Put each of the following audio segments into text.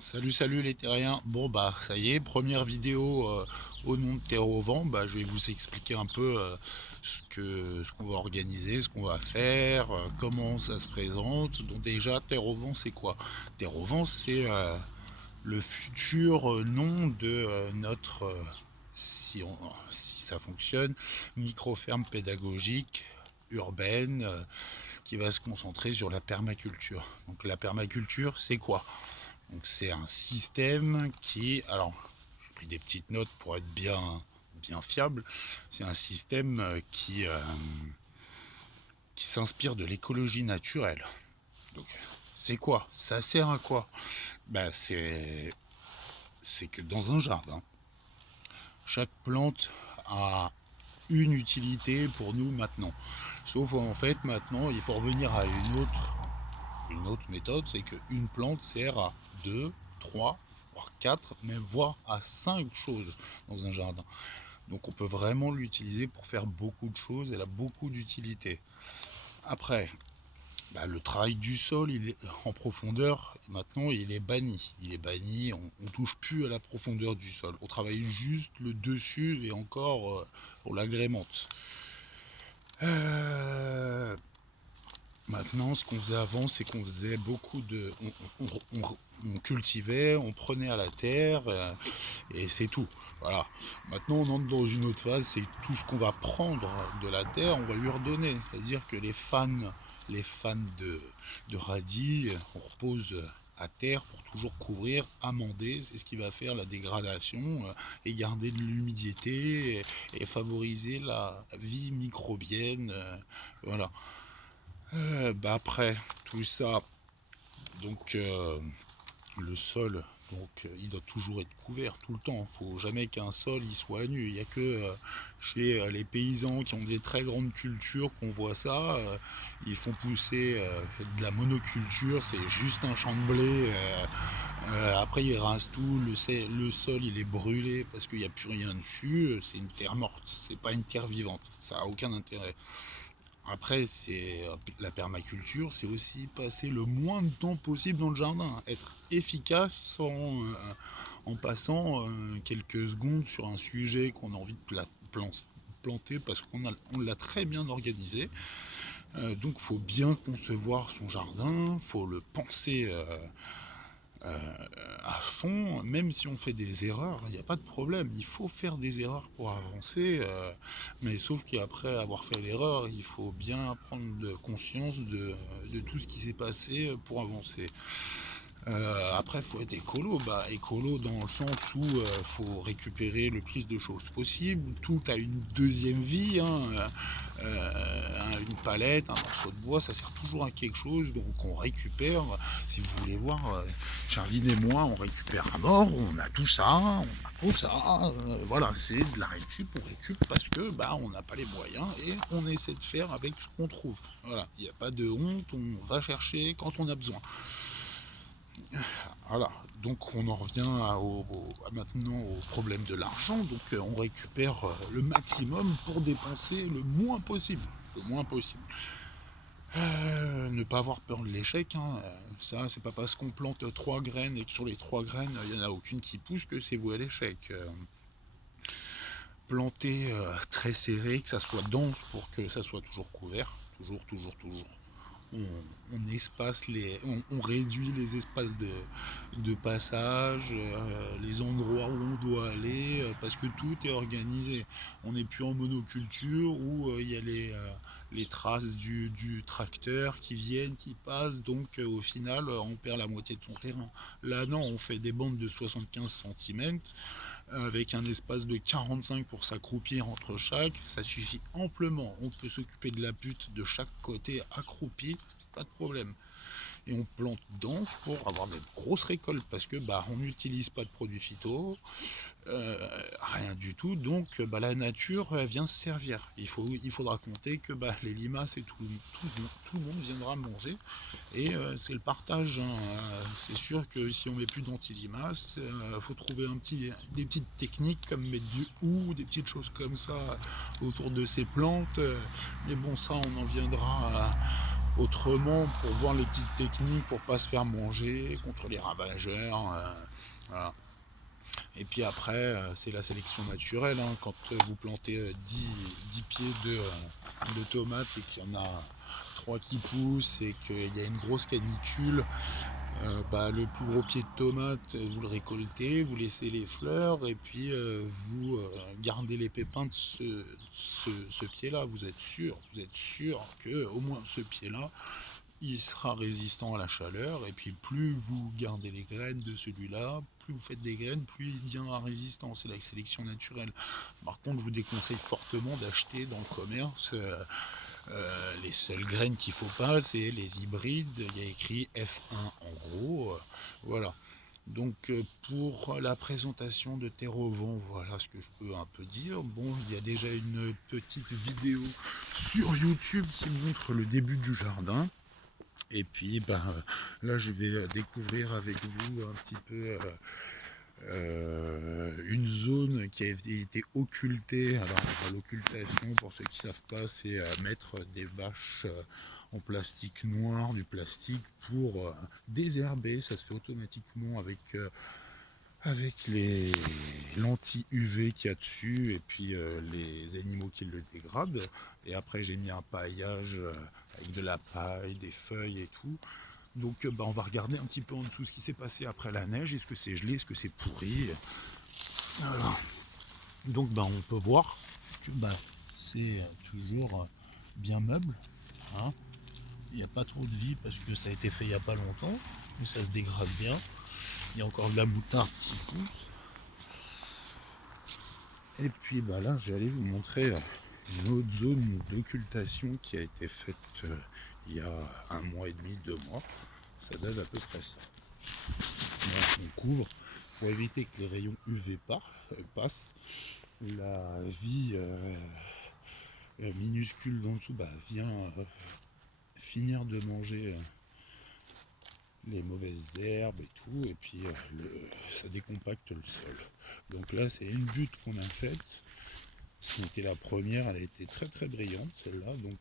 Salut les terriens. Bon bah ça y est, première vidéo au nom de Terre au vent. Bah, je vais vous expliquer un peu ce qu'on va organiser, ce qu'on va faire, comment ça se présente. Donc déjà Terre au vent c'est quoi? Terre au vent c'est le futur nom de notre si ça fonctionne, micro-ferme pédagogique urbaine qui va se concentrer sur la permaculture. Donc la permaculture c'est quoi? Donc c'est un système qui, alors j'ai pris des petites notes pour être bien fiable. C'est un système qui s'inspire de l'écologie naturelle. Donc c'est quoi? Ça sert à quoi? Ben, c'est que dans un jardin, chaque plante a une utilité pour nous maintenant. Sauf en fait maintenant il faut revenir à une autre méthode, c'est qu'une plante sert à 2, 3, voire 4, même voire à 5 choses dans un jardin. Donc on peut vraiment l'utiliser pour faire beaucoup de choses, elle a beaucoup d'utilité. Après, bah, le travail du sol il est en profondeur, maintenant il est banni. Il est banni, on ne touche plus à la profondeur du sol. On travaille juste le dessus et encore on l'agrémente. Maintenant, ce qu'on faisait avant, c'est qu'on faisait beaucoup de. On cultivait, on prenait à la terre, et c'est tout. Voilà. Maintenant, on entre dans une autre phase, c'est tout ce qu'on va prendre de la terre, on va lui redonner. C'est-à-dire que les fans de radis, on repose à terre pour toujours couvrir, amender, c'est ce qui va faire la dégradation et garder de l'humidité et favoriser la vie microbienne. Voilà. Bah après tout ça, donc le sol, donc il doit toujours être couvert tout le temps. Il faut jamais qu'un sol il soit nu. Il n'y a que chez les paysans qui ont des très grandes cultures qu'on voit ça. Ils font pousser de la monoculture, c'est juste un champ de blé. Après ils rincent tout, le sol il est brûlé parce qu'il n'y a plus rien dessus. C'est une terre morte, c'est pas une terre vivante. Ça a aucun intérêt. Après, c'est la permaculture, c'est aussi passer le moins de temps possible dans le jardin, être efficace en passant quelques secondes sur un sujet qu'on a envie de planter parce on l'a très bien organisé. Donc, il faut bien concevoir son jardin, il faut le penser à fond, même si on fait des erreurs, il n'y a pas de problème. Il faut faire des erreurs pour avancer, mais sauf qu'après avoir fait l'erreur, il faut bien prendre conscience de tout ce qui s'est passé pour avancer. Après, il faut être écolo. Bah, écolo dans le sens où faut récupérer le plus de choses possible. Tout a une deuxième vie. Une palette, un morceau de bois, ça sert toujours à quelque chose. Donc on récupère. Si vous voulez voir, Charline et moi, on récupère à mort. On a tout ça. On a tout ça. Voilà, c'est de la récup. On récup parce que bah on n'a pas les moyens et on essaie de faire avec ce qu'on trouve. Voilà, il n'y a pas de honte. On va chercher quand on a besoin. Voilà, donc on en revient maintenant au problème de l'argent. Donc on récupère le maximum pour dépenser le moins possible. Le moins possible. Ne pas avoir peur de l'échec, hein. Ça c'est pas parce qu'on plante 3 graines et que sur les 3 graines il n'y en a aucune qui pousse que c'est voué à l'échec. Planter très serré, que ça soit dense pour que ça soit toujours couvert, toujours on, on réduit les espaces de passage, les endroits où on doit aller, parce que tout est organisé. On n'est plus en monoculture où il y a les traces du tracteur qui viennent, qui passent, donc au final on perd la moitié de son terrain. Là non, on fait des bandes de 75 cm avec un espace de 45 pour s'accroupir entre chaque, ça suffit amplement. On peut s'occuper de la butte de chaque côté accroupi, pas de problème. Et on plante dense pour avoir des grosses récoltes parce que bah on n'utilise pas de produits phyto, rien du tout. Donc bah, la nature vient se servir. Il faudra compter que bah, les limaces et tout le monde viendra manger. Et c'est le partage, hein. C'est sûr que si on met plus d'anti-limaces, faut trouver des petites techniques comme mettre du hou, des petites choses comme ça autour de ces plantes. Mais bon, ça, on en viendra autrement pour voir les petites techniques pour pas se faire manger contre les ravageurs. Voilà. Et puis après, c'est la sélection naturelle, hein. Quand vous plantez 10 pieds de tomates et qu'il y en a 3 qui poussent et qu'il y a une grosse canicule, le plus gros pied de tomate, vous le récoltez, vous laissez les fleurs et puis vous gardez les pépins de ce pied-là. Vous êtes sûr que au moins ce pied-là, il sera résistant à la chaleur, et puis plus vous gardez les graines de celui-là, plus vous faites des graines, plus il deviendra résistant. C'est la sélection naturelle. Par contre, je vous déconseille fortement d'acheter dans le commerce les seules graines qu'il ne faut pas, c'est les hybrides. Il y a écrit F1 en gros. Voilà. Donc pour la présentation de Terre au vent, voilà ce que je peux un peu dire. Bon, il y a déjà une petite vidéo sur YouTube qui montre le début du jardin. Et puis là je vais découvrir avec vous un petit peu une zone qui a été occultée. Alors l'occultation, pour ceux qui ne savent pas, c'est mettre des bâches en plastique noir, du plastique pour désherber. Ça se fait automatiquement avec les lentilles UV qu'il y a dessus et puis les animaux qui le dégradent. Et après j'ai mis un paillage avec de la paille, des feuilles et tout. Donc on va regarder un petit peu en dessous ce qui s'est passé après la neige. Est-ce que c'est gelé, est-ce que c'est pourri? Voilà. Donc on peut voir que c'est toujours bien meuble, hein. Il n'y a pas trop de vie parce que ça a été fait il n'y a pas longtemps, mais ça se dégrade bien. Il y a encore de la moutarde qui pousse. Et puis là, je vais aller vous montrer une autre zone d'occultation qui a été faite il y a 1 mois et demi, 2 mois. Ça donne à peu près ça. Donc, on couvre pour éviter que les rayons UV passent. La vie minuscule d'en dessous vient finir de manger les mauvaises herbes et tout, et puis ça décompacte le sol. Donc là, c'est une butte qu'on a faite. C'était la première, elle a été très très brillante celle-là. Donc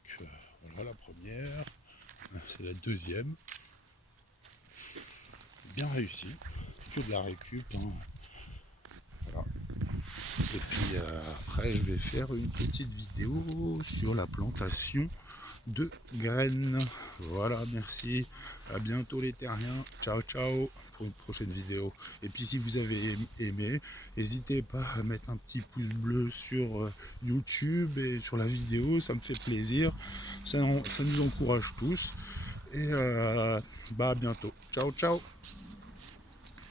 voilà la première, c'est la deuxième. Bien réussi, que de la récup, hein. Voilà. Et puis après, je vais faire une petite vidéo sur la plantation de graines. Voilà, merci. À bientôt les terriens. Ciao, ciao pour une prochaine vidéo. Et puis si vous avez aimé, n'hésitez pas à mettre un petit pouce bleu sur YouTube et sur la vidéo. Ça me fait plaisir. Ça nous encourage tous. Et à bientôt. Ciao, ciao.